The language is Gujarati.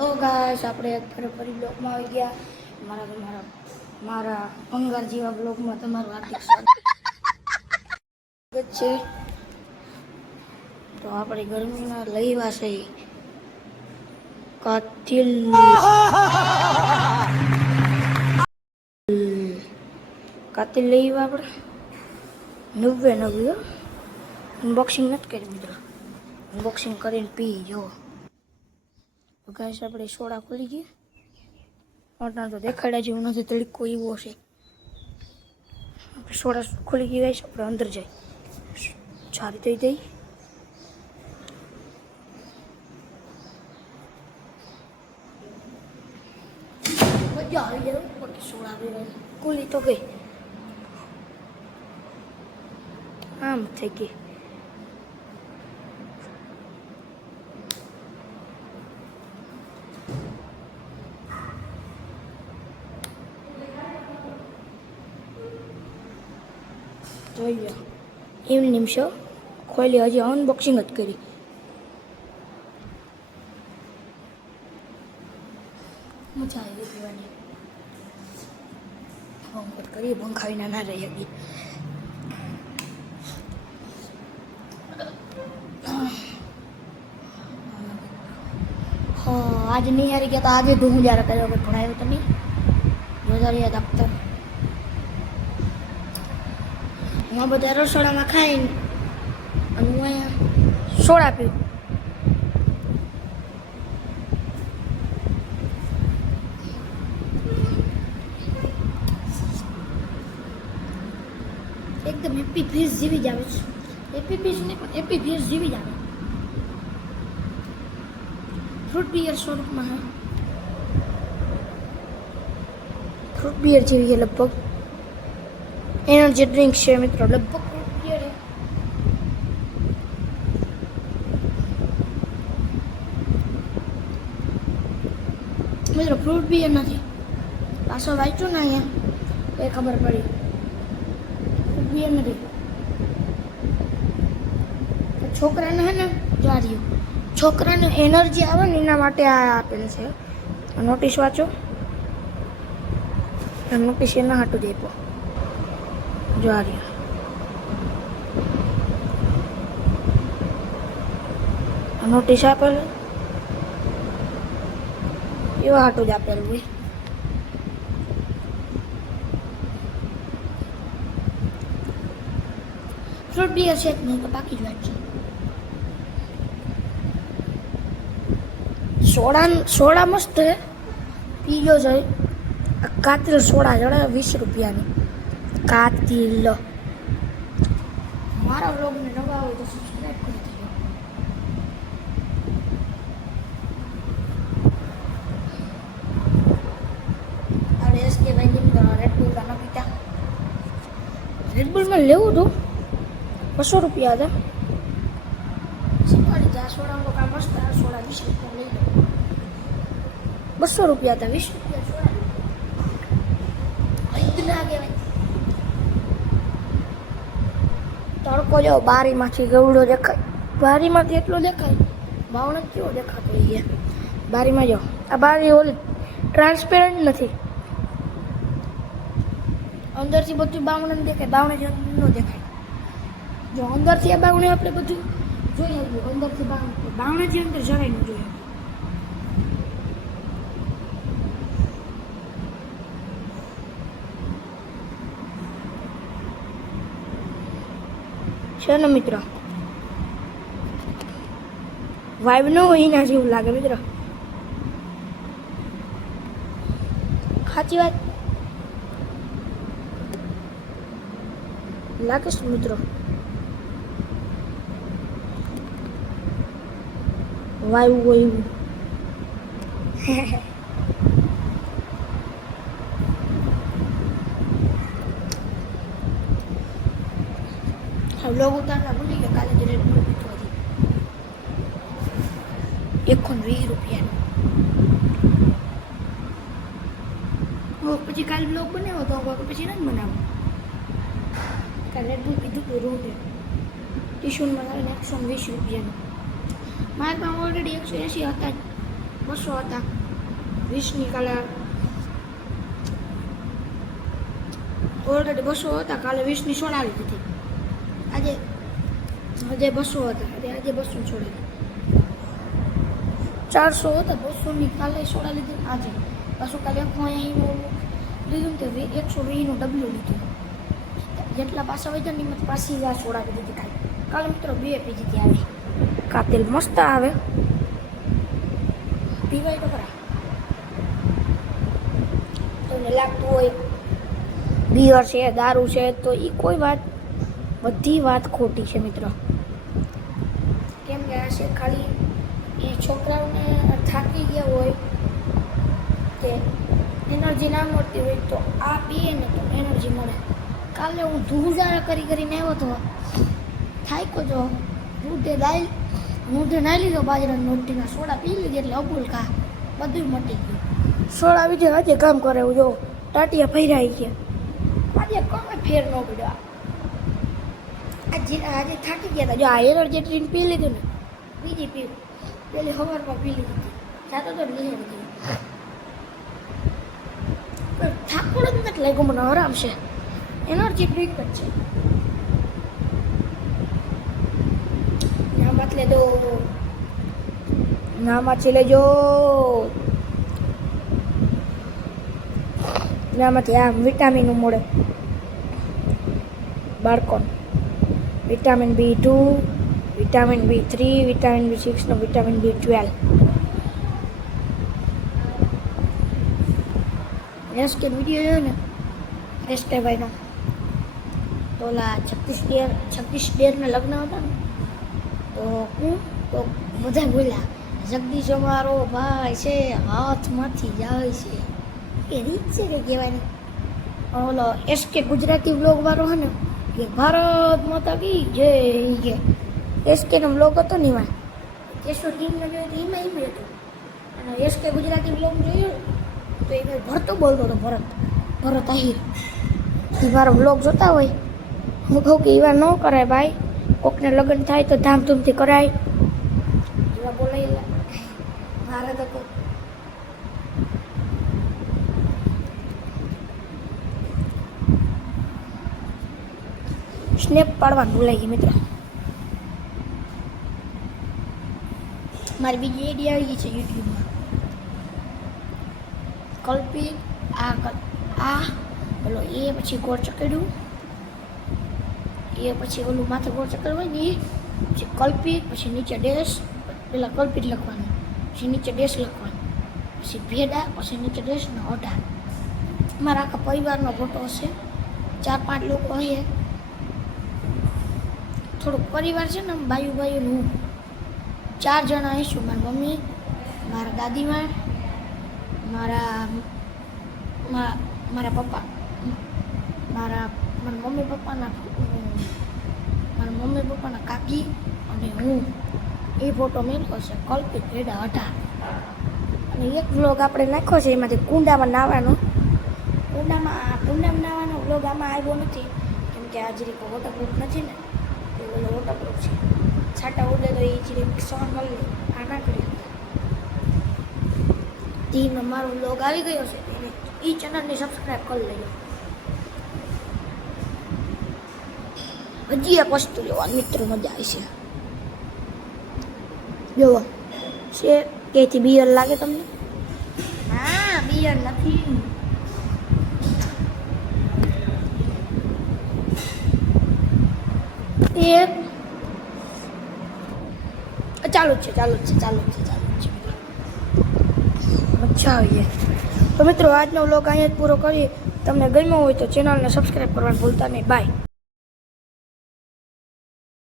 તો ગાઈસ આપણે એક ફરી બ્લોગમાં આવી ગયા. મારા ભંગાર જેવા બ્લોગમાં તમારું હાર્દિક સ્વાગત છે. તો આપણે ગરમીના લઈવા છે કાતિલ લઈવા આપણે 99 અનબોક્સિંગ નથી કરી મિત્રો. અનબોક્સિંગ કરીને પી જો. તો ગાઈસ આપણે સોડા ખોલી ગઈ. તો દેખાડ્યા જેવું નથી, તડકો એવો છે. સોડા ખોલી ગઈ ગાઈસ. આપણે અંદર જઈ સારી થઈ જઈ. મજા આવી જાય બાકી સોડા ખોલી તો ગઈ આમ થઈ ગઈ. જોઈ લો એમ નિમિષો ખોલી, હજી અનબોક્સિંગ જ કરી. મજા આવી પીવાની. કરીએ પંખાવીને ના રહી હતી. आज नहीं हारी गया तो आज 2000 કર્યો કે ભણાયો તો નહીં 2000 યાદ આપતા. હું બધા રસોડામાં ખાઈને અને હું અહીંયા સોડા પીવું. એકદમ હેપી ફીસ જેવી જ આવે છે. હેપી ફીસ ને પણ હેપી ફીસ જેવી જ આવે. फ्रूट बियर स्वरूपમાં है. फ्रूट बियर જેવી છે લગભગ. एनर्जी ड्रिंक છે મિત્રો, લગભગ फ्रूट बियर है. મિત્રો फ्रूट बियर નથી, પાછળ વાંચ્યું ને અહીંયા એ ખબર પડી. फ्रूट बियर નથી. છોકરાને હે ને જાર્યું છોકરાને એનર્જી આવે ને એના માટે આ આપેલ છે. નોટિસ વાંચો. નોટિસ એના હાટું જ આપ્યો. જો આ નોટિસ આપેલ એવા હાટું જ આપેલું હોય. ફ્રૂટ બિયર છે જ નહીં તો બાકી જ વાત છે. સોડા મસ્ત હે, પીજો જાય. કાતિલ સોડા જડે 20 રૂપિયાની. કાતિલ. મારા વ્લોગને નવા હોય તો સબસ્ક્રાઈબ કરી દેજો. આપણે એસકે ભાઈ રેડબુલ ના પીતા. રેડબુલમાં લેવું હતું 200 રૂપિયા હતા. શીખવાડી જા સોડા કામ મસ્ત. સોડા 20 રૂપિયા લઈ લો. 200 રૂપિયા હતા, 20 રૂપિયા સોડા. ના કહેવાય. તડકો જો બારીમાંથી ગવડો દેખાય. બારીમાંથી એટલો દેખાય. બાવણ કેવો દેખાતો હોય. બારીમાં જો આ બારી ઓલી ટ્રાન્સપેરન્ટ નથી. અંદરથી બધું બાવણ દેખાય. બાવણે જ ન દેખાય. જો અંદરથી આ બાવણે આપણે બધું જોઈ આવ્યું. અંદરથી બાવણે જે અંદર જરાય ન જોઈએ. છે ને મિત્રો, વાઇબ ન હોય એના જેવું લાગે મિત્રો. સાચી વાત લાગે છે મિત્રો. વાઇબ હોય એવું. लोग उतारना भूली गया. काले जो रेडबुल पीतो હતી 120 રૂપિયાનો. પછી કાલે બ્લોગ બનાવ્યો તો પછી નથી બનાવો. કાલે રેડબુલ પીધું તો રોટે ટીશ્યુમાં લાવીને 120 રૂપિયાનું. મારે પાસે ઓલરેડી 180 હતા. 200 હતા. 20ની કાલે ઓલરેડી 200 હતા. કાલે 20ની સોડા લીધી હતી. આજે 200 હતા. આજે 200 સોડા લીધી. 400 હતા. 200ની કાલે સોડા લીધી. આજે પાછું કાલે 180 લીધું ને 120નું ડબલું લીધું. જેટલા પાછા હોય ને એમાં પાછી આ સોડા પીધી હતી કાલે મિત્રો 2 પીધી હતી. આવે કાતેલ મસ્ત આવે, પીવાય તો ખરા. તમને લાગતું હોય બિયર છે, દારૂ છે, તો એ કોઈ વાત, બધી વાત ખોટી છે મિત્રો. કેમ કે આ છે ખાલી એ છોકરાઓને થાકી ગયા હોય કે એનર્જી ના મળતી હોય તો આ પીએ ને તો એનર્જી મળે. કાલે હું ધૂળજારા કરીને આવ્યો હતો, થાક્યો જો. મૂઢે નાઈ લીધો બાજરાની રોટલીના, સોડા પી લીધી એટલે અબુલ ખા બધું મટી ગયું. સોડા બીજે આજે કામ કરે એવું જો ટાટિયા ફેરાઈ ગયા. આજે કોઈ ફેર ન પડ્યો. આજે થાકી ગયા હતા. જો આ એનર્જી ડ્રિંક પી લીધું ને, બીજી પીવું પેલી સવારમાં પી લીધી જાતો તો લઈ લીધી. થાકોડ જ નથી લાગ્યો મને, આરામ છે. એનર્જી ડ્રિંક જ છે. નામાંથી લેજો, નામાંથી લેજો, નામાંથી આ વિટામિન મળે બાળકોને. Vitamin B2, vitamin B3, vitamin B6 ને વિટામિન B12. કે વિડીયો જોયો ને રેસ્ટેભાઈનો, તો ઓલા જગદીશ ડેરના લગ્ન હતા ને, તો બધા બોલ્યા જગદીશ અમારો ભાઈ છે, હાથમાંથી જાય છે. એ રીત છે કે કહેવાય. ઓલો SK ગુજરાતી બ્લોગ વાળો હે ને, કે ભારત માતા કી જય, કે SK નો બ્લોગ હતો ને એમાં કેશોર ટીમનો જોયો તો એમાં એમ હતું. અને SK ગુજરાતી બ્લોગ જોયો તો એ ભરતો બોલતો હતો, ભરત આહિર. એ મારો બ્લોગ જોતા હોય, હું કહું કે એવા ન કરાય ભાઈ, કોકને લગ્ન થાય તો ધામધૂમથી કરાય. એવા બોલાયેલા મારે તો સ્નેપ પાડવાનું ભૂલાઈ ગઈ મિત્રો. મારી બીજી આઈડી આવી ગઈ છે યુટ્યુબમાં. કલ્પિત આ પેલો એ પછી ગોળ ચકેડું, એ પછી ઓલું માથે ગોળ ચકેડ હોય ને, પછી કલ્પિત, પછી નીચે ડેશ, પેલા કલ્પિત લખવાનું, પછી નીચે ડેશ લખવાનું, પછી ભેડા, પછી નીચે ડેશ ને 18. મારા આખા પરિવારનો ફોટો હશે, 4-5 લોકો હશે. થોડુંક પરિવાર છે ને, બાયું હું 4 જણા આવીશું. મારી મમ્મી, મારા દાદીમાં, મારા પપ્પા, મારા મમ્મી પપ્પાના કાકી અને હું. એ ફોટો મેળવો છે કલ્પિત ભેડા 18. અને એક વ્લોગ આપણે નાખ્યો છે એમાંથી કુંડામાં નાવાનો. કુંડામાં નાવાનો વ્લોગ આમાં આવ્યો નથી, કેમ કે આ જરીક વોટરપ્રૂફ નથી ને, એ બધો વોટરપ્રૂફ છે. છાંટા ઉડે તો એ જરીક સહન મળી લે. આ ના કરી ટીમનો મારો વ્લોગ આવી ગયો છે, એને એ ચેનલને સબસ્ક્રાઈબ કરી લેજો. હજી એક વસ્તુ લેવાની મિત્રો મજા આવી છે. જોવો છે કેથી બિયર લાગે તમને? હા, બિયર નથી. ચાલુ જ છે. મજા આવી જાય. તો મિત્રો આજનો વ્લોગ અહીંયા જ પૂરો કરીએ. તમને ગમ્યો હોય તો ચેનલને સબસ્ક્રાઈબ કરવાનું ભૂલતા નહીં. બાય.